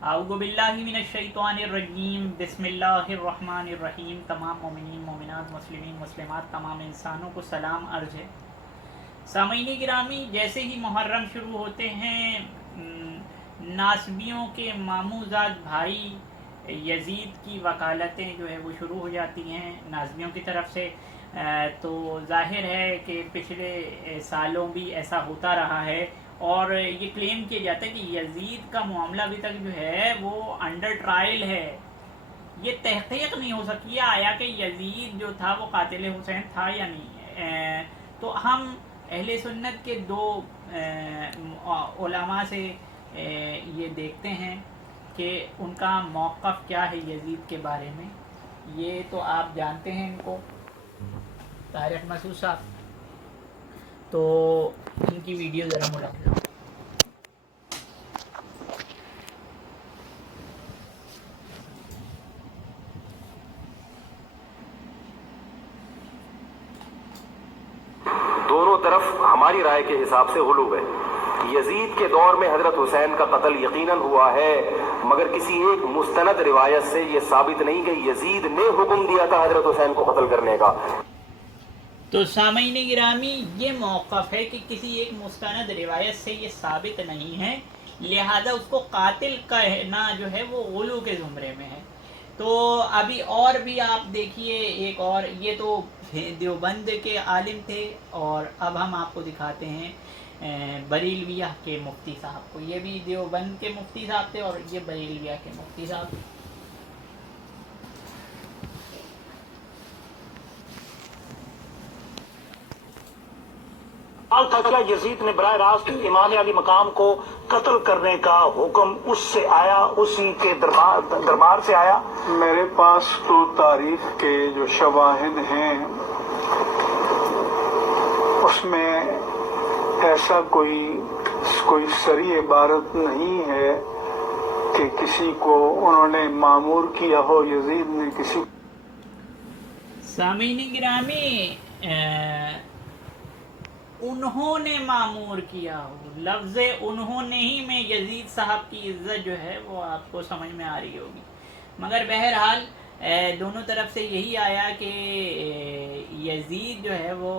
اعوذ باللہ من الشیطان الرجیم بسم اللہ الرحمن الرحیم۔ تمام مومنین مومنات مسلمین مسلمات تمام انسانوں کو سلام عرض ہے۔ سامعین گرامی، جیسے ہی محرم شروع ہوتے ہیں ناسبیوں کے ماموزاد بھائی یزید کی وکالتیں جو ہے وہ شروع ہو جاتی ہیں ناسبیوں کی طرف سے۔ تو ظاہر ہے کہ پچھلے سالوں بھی ایسا ہوتا رہا ہے، اور یہ کلیم کیا جاتا ہے کہ یزید کا معاملہ ابھی تک جو ہے وہ انڈر ٹرائل ہے، یہ تحقیق نہیں ہو سکی ہے آیا کہ یزید جو تھا وہ قاتل حسین تھا یا نہیں۔ تو ہم اہل سنت کے دو علماء سے یہ دیکھتے ہیں کہ ان کا موقف کیا ہے یزید کے بارے میں۔ یہ تو آپ جانتے ہیں ان کو، طارق مسعود صاحب، تو ان کی ویڈیو ذرا ملاحظہ۔ دونوں طرف ہماری رائے کے حساب سے غلو ہے۔ یزید کے دور میں حضرت حسین کا قتل یقیناً ہوا ہے، مگر کسی ایک مستند روایت سے یہ ثابت نہیں کہ یزید نے حکم دیا تھا حضرت حسین کو قتل کرنے کا۔ تو سامعین گرامی، یہ موقف ہے کہ کسی ایک مستند روایت سے یہ ثابت نہیں ہے، لہذا اس کو قاتل کہنا جو ہے وہ غلو کے زمرے میں ہے۔ تو ابھی اور بھی آپ دیکھیے، ایک اور، یہ تو دیوبند کے عالم تھے، اور اب ہم آپ کو دکھاتے ہیں بریلویہ کے مفتی صاحب کو۔ یہ بھی دیوبند کے مفتی صاحب تھے اور یہ بریلویہ کے مفتی صاحب۔ تھا کیا یزید نے براہ راست امام علی مقام کو قتل کرنے کا حکم اس سے آیا، اسی کے دربار سے آیا؟ میرے پاس تو تاریخ کے جو شواہد ہیں اس میں ایسا کوئی صریح عبارت نہیں ہے کہ کسی کو انہوں نے معمور کیا ہو، یزید نے کسی۔ سامعین گرامی، انہوں نے معمور کیا ہو، لفظ انہوں نے ہی میں یزید صاحب کی عزت جو ہے وہ آپ کو سمجھ میں آ رہی ہوگی، مگر بہرحال دونوں طرف سے یہی آیا کہ یزید جو ہے وہ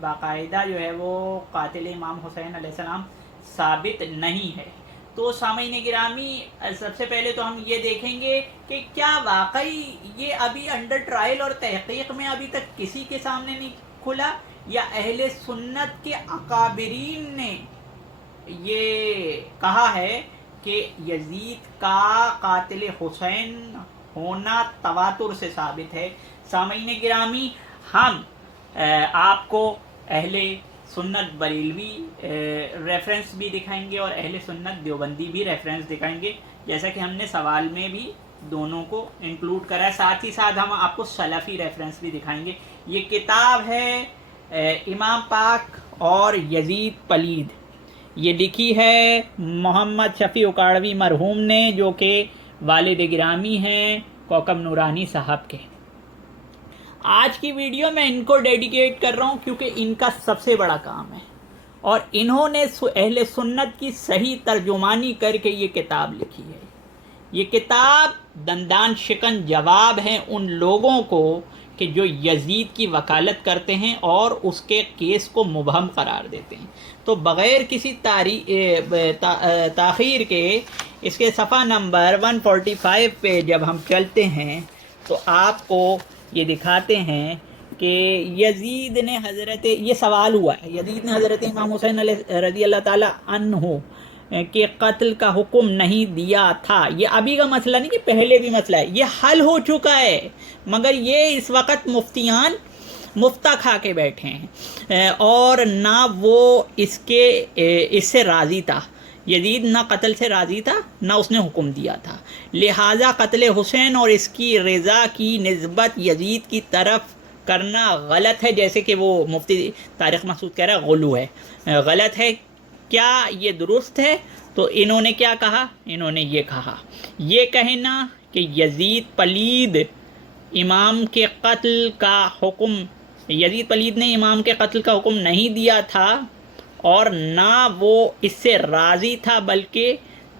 باقاعدہ جو ہے وہ قاتل امام حسین علیہ السلام ثابت نہیں ہے۔ تو سامعین گرامی، سب سے پہلے تو ہم یہ دیکھیں گے کہ کیا واقعی یہ ابھی انڈر ٹرائل اور تحقیق میں ابھی تک کسی کے سامنے نہیں کھلا، یا اہل سنت کے اکابرین نے یہ کہا ہے کہ یزید کا قاتل حسین ہونا تواتر سے ثابت ہے۔ سامعین گرامی، ہم آپ کو اہل سنت بریلوی ریفرنس بھی دکھائیں گے اور اہل سنت دیوبندی بھی ریفرنس دکھائیں گے، جیسا کہ ہم نے سوال میں بھی دونوں کو انکلوڈ کرا ہے۔ ساتھ ہی ساتھ ہم آپ کو سلفی ریفرنس بھی دکھائیں گے۔ یہ کتاب ہے امام پاک اور یزید پلید، یہ لکھی ہے محمد شفیع اکاڑوی مرحوم نے، جو کہ والد گرامی ہیں کوکب نورانی صاحب کے۔ آج کی ویڈیو میں ان کو ڈیڈیکیٹ کر رہا ہوں کیونکہ ان کا سب سے بڑا کام ہے، اور انہوں نے اہل سنت کی صحیح ترجمانی کر کے یہ کتاب لکھی ہے۔ یہ کتاب دندان شکن جواب ہیں ان لوگوں کو کہ جو یزید کی وکالت کرتے ہیں اور اس کے کیس کو مبہم قرار دیتے ہیں۔ تو بغیر کسی تاخیر کے اس کے صفحہ نمبر 145 پہ جب ہم چلتے ہیں تو آپ کو یہ دکھاتے ہیں کہ یزید نے یہ سوال ہوا ہے، یزید نے حضرت امام حسین رضی اللہ تعالی عنہ کے قتل کا حکم نہیں دیا تھا۔ یہ ابھی کا مسئلہ نہیں کہ پہلے بھی مسئلہ ہے، یہ حل ہو چکا ہے، مگر یہ اس وقت مفتیان مفتہ کھا کے بیٹھے ہیں، اور نہ وہ اس سے راضی تھا۔ یزید نہ قتل سے راضی تھا نہ اس نے حکم دیا تھا، لہٰذا قتل حسین اور اس کی رضا کی نسبت یزید کی طرف کرنا غلط ہے، جیسے کہ وہ مفتی طارق مسعود کہہ رہا ہے غلو ہے، غلط ہے۔ کیا یہ درست ہے؟ تو انہوں نے کیا کہا؟ انہوں نے یہ کہا، یہ کہنا کہ یزید پلید امام کے قتل کا حکم، یزید پلید نے امام کے قتل کا حکم نہیں دیا تھا، اور نہ وہ اس سے راضی تھا، بلکہ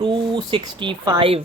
265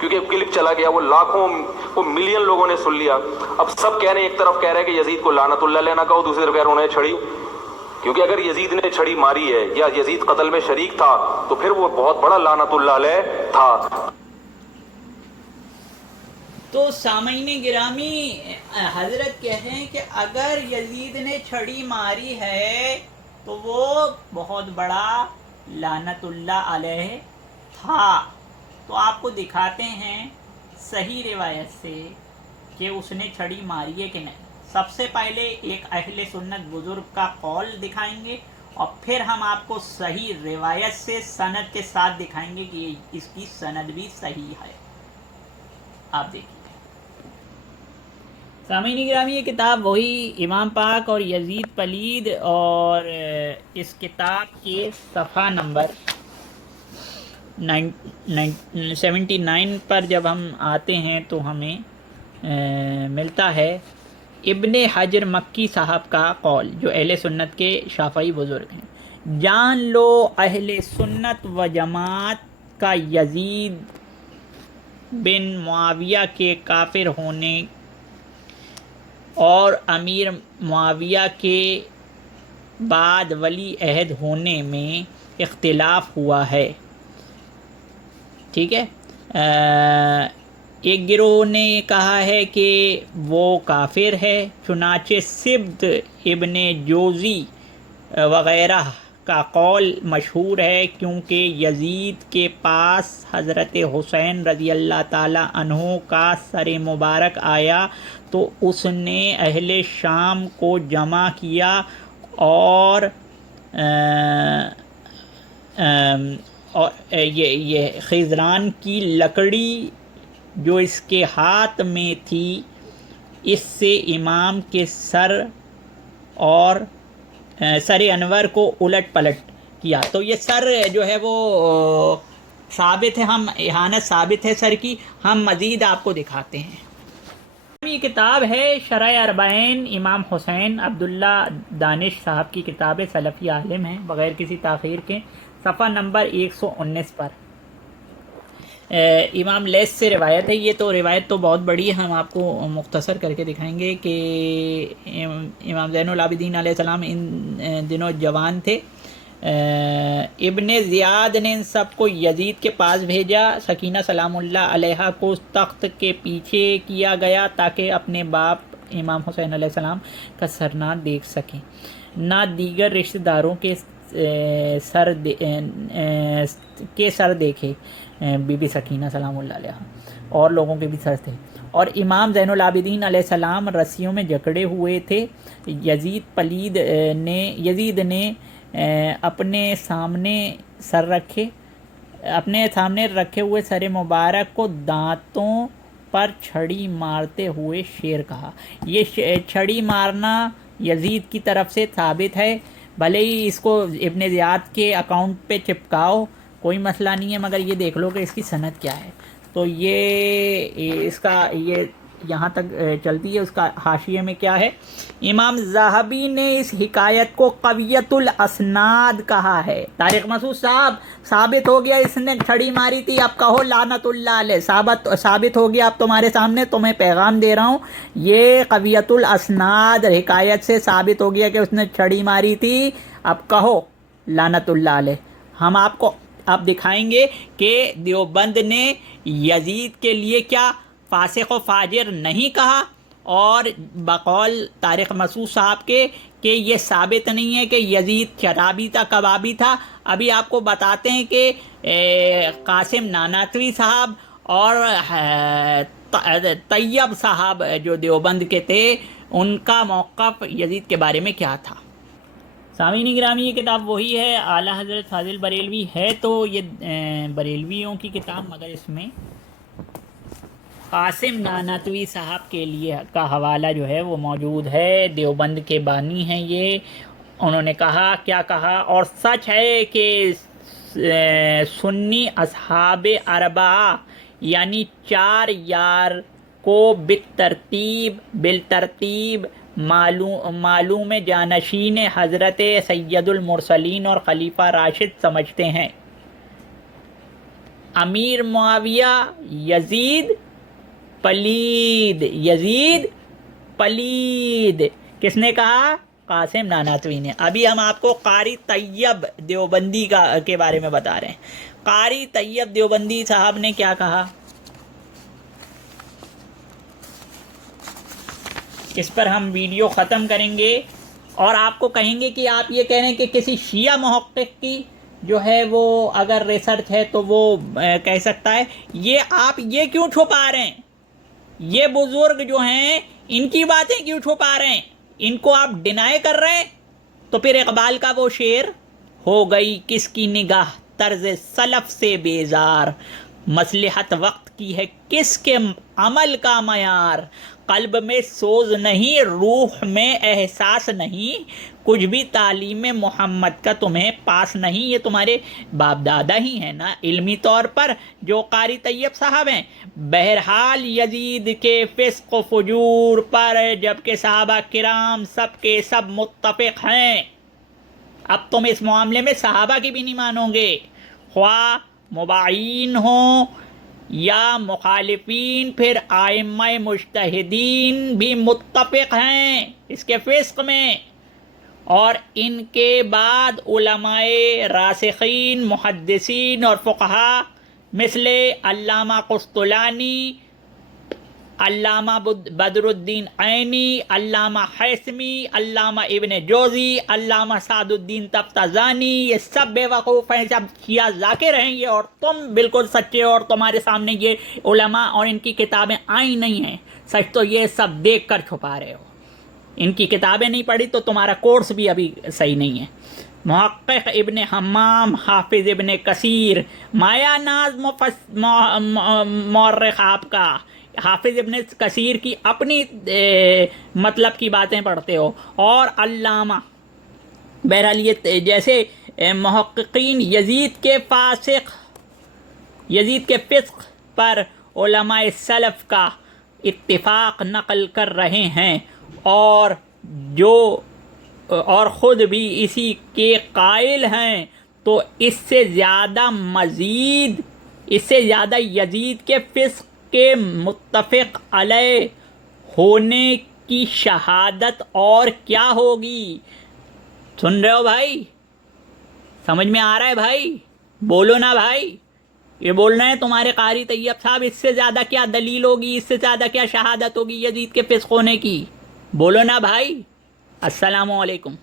کیونکہ کلپ چلا گیا، وہ لاکھوں وہ ملین لوگوں نے سن لیا. اب سب کہہ رہے ہیں، ایک طرف کہہ رہے ہیں کہ یزید کو لعنت اللہ علیہ نہ کہو، دوسری طرف کہہ رہے انہیں چھڑی، کیونکہ اگر یزید نے چھڑی ماری ہے یا یزید قتل میں شریک تھا تو پھر وہ بہت بڑا لعنت اللہ علیہ تھا. تو سامعین گرامی، حضرت کہتے ہیں کہ اگر یزید نے چھڑی ماری ہے تو وہ بہت بڑا لعنت اللہ علیہ تھا. تو آپ کو دکھاتے ہیں صحیح روایت سے کہ اس نے چھڑی ماری ہے کہ نہیں. سب سے پہلے ایک اہل سنت بزرگ کا قول دکھائیں گے اور پھر ہم آپ کو صحیح روایت سے سند کے ساتھ دکھائیں گے کہ اس کی سند بھی صحیح ہے. آپ دیکھیے سامعین گرامی، یہ کتاب وہی امام پاک اور یزید پلید، اور اس کتاب کے صفحہ نمبر 79 پر جب ہم آتے ہیں تو ہمیں ملتا ہے ابن حجر مکی صاحب کا قول، جو اہل سنت کے شافعی بزرگ ہیں. جان لو اہل سنت و جماعت کا یزید بن معاویہ کے کافر ہونے اور امیر معاویہ کے بعد ولی عہد ہونے میں اختلاف ہوا ہے. ٹھیک ہے. ایک گروہ نے کہا ہے کہ وہ کافر ہے، چنانچہ سبت ابن جوزی وغیرہ کا قول مشہور ہے، کیونکہ یزید کے پاس حضرت حسین رضی اللہ تعالی عنہ کا سر مبارک آیا تو اس نے اہل شام کو جمع کیا اور یہ خضران کی لکڑی جو اس کے ہاتھ میں تھی، اس سے امام کے سر اور سر انور کو الٹ پلٹ کیا. تو یہ سر جو ہے وہ ثابت ہے، ہم احانت ثابت ہے سر کی. ہم مزید آپ کو دکھاتے ہیں. یہ کتاب ہے شرح اربعین امام حسین عبداللہ دانش صاحب کی کتاب، سلفی عالم ہیں بغیر کسی تاخیر کے. صفحہ نمبر 119 پر امام لیث سے روایت ہے. یہ تو روایت تو بہت بڑی ہے، ہم آپ کو مختصر کر کے دکھائیں گے کہ امام زین العابدین علیہ السلام ان دنوں جوان تھے. ابن زیاد نے ان سب کو یزید کے پاس بھیجا. سکینہ سلام اللہ علیہ کو تخت کے پیچھے کیا گیا تاکہ اپنے باپ امام حسین علیہ السلام کا سر نہ دیکھ سکیں، نہ دیگر رشتہ داروں کے سر دیکھے. بی بی سکینہ سلام اللہ علیہ اور لوگوں کے بھی سر تھے. اور امام زین العابدین علیہ السلام رسیوں میں جکڑے ہوئے تھے. یزید نے اپنے سامنے رکھے ہوئے سر مبارک کو دانتوں پر چھڑی مارتے ہوئے شیر کہا. یہ چھڑی مارنا یزید کی طرف سے ثابت ہے، بھلے ہی اس کو ابن زیاد کے اکاؤنٹ پہ چپکاؤ، کوئی مسئلہ نہیں ہے، مگر یہ دیکھ لو کہ اس کی سند کیا ہے. تو یہ اس کا یہ یہاں تک چلتی ہے. اس کا حاشیے میں کیا ہے؟ امام ذہبی نے اس حکایت کو قویت الاسناد کہا ہے. طارق مسعود صاحب، ثابت ہو گیا اس نے چھڑی ماری تھی، اب کہو لعنت اللہ علیہ. ثابت ہو گیا، اب تمہارے سامنے تمہیں پیغام دے رہا ہوں. یہ قویت الاسناد حکایت سے ثابت ہو گیا کہ اس نے چھڑی ماری تھی، اب کہو لعنت اللہ علیہ. ہم آپ کو اب دکھائیں گے کہ دیوبند نے یزید کے لیے کیا فاسق و فاجر نہیں کہا، اور بقول طارق مسعود صاحب کے کہ یہ ثابت نہیں ہے کہ یزید شرابی تھا، کبابی تھا. ابھی آپ کو بتاتے ہیں کہ قاسم نانوتوی صاحب اور طیب صاحب جو دیوبند کے تھے، ان کا موقف یزید کے بارے میں کیا تھا. سامعین گرامی، یہ کتاب وہی ہے، اعلیٰ حضرت فاضل بریلوی ہے تو یہ بریلویوں کی کتاب، مگر اس میں قاسم نانوتوی صاحب کے لیے کا حوالہ جو ہے وہ موجود ہے. دیوبند کے بانی ہیں یہ. انہوں نے کہا، کیا کہا، اور سچ ہے کہ سنی اصحاب اربعہ یعنی 4 یار کو بالترتیب معلوم جانشین حضرت سید المرسلین اور خلیفہ راشد سمجھتے ہیں. امیر معاویہ یزید پلید، یزید پلید، کس نے کہا؟ قاسم نانوتوی نے۔ ابھی ہم آپ کو قاری طیب دیوبندی کے بارے میں بتا رہے ہیں۔ قاری طیب دیوبندی صاحب نے کیا کہا؟ اس پر ہم ویڈیو ختم کریں گے اور آپ کو کہیں گے کہ آپ یہ کہہ رہے ہیں کہ کسی شیعہ محقق کی جو ہے وہ اگر ریسرچ ہے تو وہ کہہ سکتا ہے، یہ آپ یہ کیوں چھپا رہے ہیں؟ یہ بزرگ جو ہیں ان کی باتیں کیوں چھپا رہے ہیں؟ ان کو آپ ڈینائی کر رہے ہیں؟ تو پھر اقبال کا وہ شعر، ہو گئی کس کی نگاہ طرز سلف سے بیزار، مصلحت وقت کی ہے کس کے عمل کا معیار، قلب میں سوز نہیں روح میں احساس نہیں، کچھ بھی تعلیم محمد کا تمہیں پاس نہیں۔ یہ تمہارے باپ دادا ہی ہیں نا علمی طور پر جو قاری طیب صاحب ہیں۔ بہرحال یزید کے فسق و فجور پر جبکہ صحابہ کرام سب کے سب متفق ہیں، اب تم اس معاملے میں صحابہ کی بھی نہیں مانو گے، خواہ مباعین ہوں یا مخالفین، پھر ائمہ مجتہدین بھی متفق ہیں اس کے فسق میں، اور ان کے بعد علماء راسخین محدثین اور فقہا مثل علامہ قسطلانی، علامہ بدر الدین عینی، علامہ حیثمی، علامہ ابن جوزی، علامہ سعد الدین تفتازانی، یہ سب بے وقوف ہیں، سب شیعہ ذاکر ہیں یہ، اور تم بالکل سچے، اور تمہارے سامنے یہ علماء اور ان کی کتابیں آئی نہیں ہیں، سچ تو یہ سب دیکھ کر چھپا رہے ہو، ان کی کتابیں نہیں پڑھی تو تمہارا کورس بھی ابھی صحیح نہیں ہے۔ محقق ابن حمام، حافظ ابن کثیر، مایا ناز مورخ آپ کا، حافظ ابن کثیر کی اپنی مطلب کی باتیں پڑھتے ہو، اور علامہ، بہرحال یہ جیسے محققین یزید کے فسق پر علماء سلف کا اتفاق نقل کر رہے ہیں، اور خود بھی اسی کے قائل ہیں، تو اس سے زیادہ یزید کے فسق کے متفق علیہ ہونے کی شہادت اور کیا ہوگی؟ سن رہے ہو بھائی؟ سمجھ میں آ رہا ہے بھائی؟ بولو نا بھائی، یہ بول رہے ہیں تمہارے قاری طیب صاحب، اس سے زیادہ کیا دلیل ہوگی، اس سے زیادہ کیا شہادت ہوگی یزید کے فسق ہونے کی؟ بولو نا بھائی۔ السلام علیکم۔